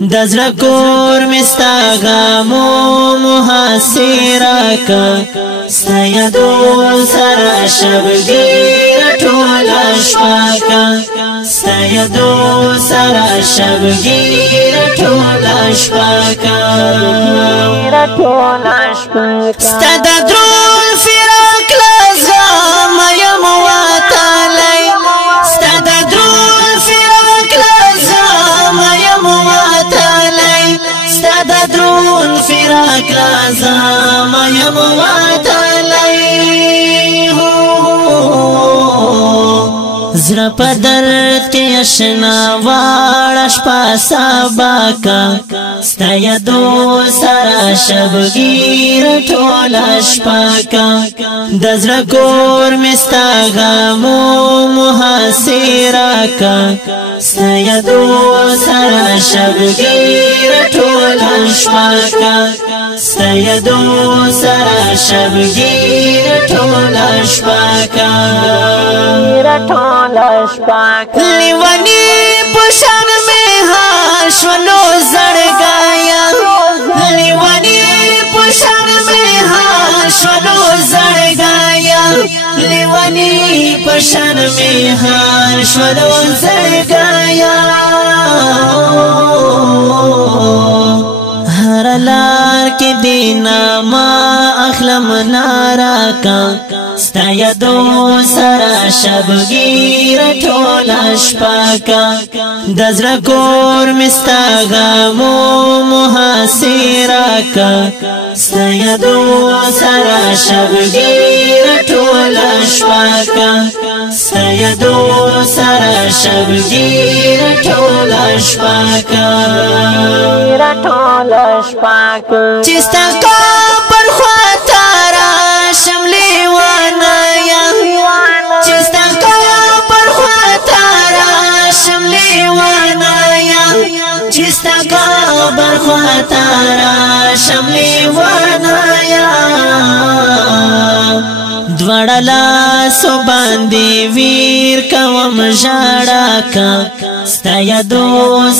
دزړه کور مستا غمو محاصره کا سیدو سره شبګیر ټول شپه کا سیدو سره شبګیر ټول شپه کا ستاد درون فراق لازم یم واتلی ستاد درون فراق لازم یم واتلی ستاد درون فراق لازم یم واتلی زړه په درد کې آشنا واړه شپه سبا کا ستا یادو سره شبګیر ټوله شپه کا د زړه کور مې ستا غمو محاصره کا ستا یادو سره شبګیر ټوله شپه کا ستا یادو سره شبګیر ټوله شپه کا لیوانی پشان میں ہاشولو زڑ گایا لیوانی پشان میں ہاشولو زڑ گایا لیوانی پشان میں ہاشولو زڑ گایا ہر لار کے دینا ما اخلم نارا کا ستا یادو سره شبګیر ټوله شپه کا د زړه کور مې ستا غمو محاصره کا ستا یادو سره شبګیر ټوله شپه کا ستا یادو سره شبګیر ټوله شپه کا چې ستا پر خوا تارا شملې چستا کابر خواتارا شملی وانایا دوڑلا سو باندی ویر کوم جاڑا کا ستا یادو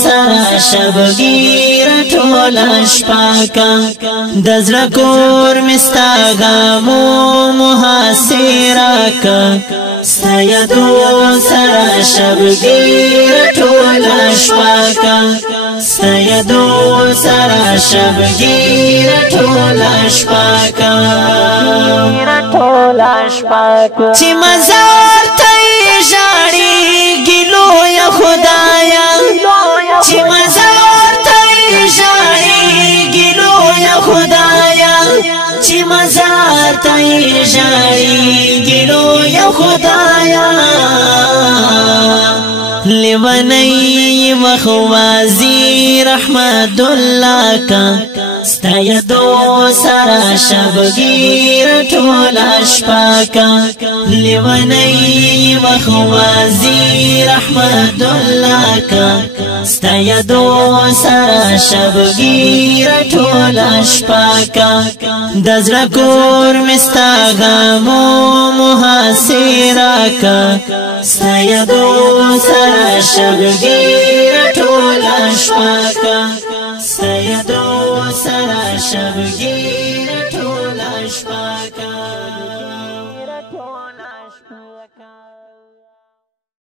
سره شبګیر ټوله شپه کا د زړه کور مې ستا غمو محاصره کا ستا یادو سره شبګیر ټوله شپه کا ستا یادو سره شبګیر ټوله شپه کا چې مزار ته ژاړي ګلو یا خدایا چې مزار ته ژاړي ګلو یا خدایا چې مزار ته ژاړي ګلو یا خدایا لیوانی وخوازی رحمت اللہ کا ستا یادو سره شبګیر ټوله شپه کا لیوانی وخوازی رحمت اللہ کا ستا یادو سره شبګیر ټوله شپه کا د زړه کور مې ستا غمو محاصره کا ستا یادو سره شبګیر ټوله شپه کا ستا یادو سره شبګیر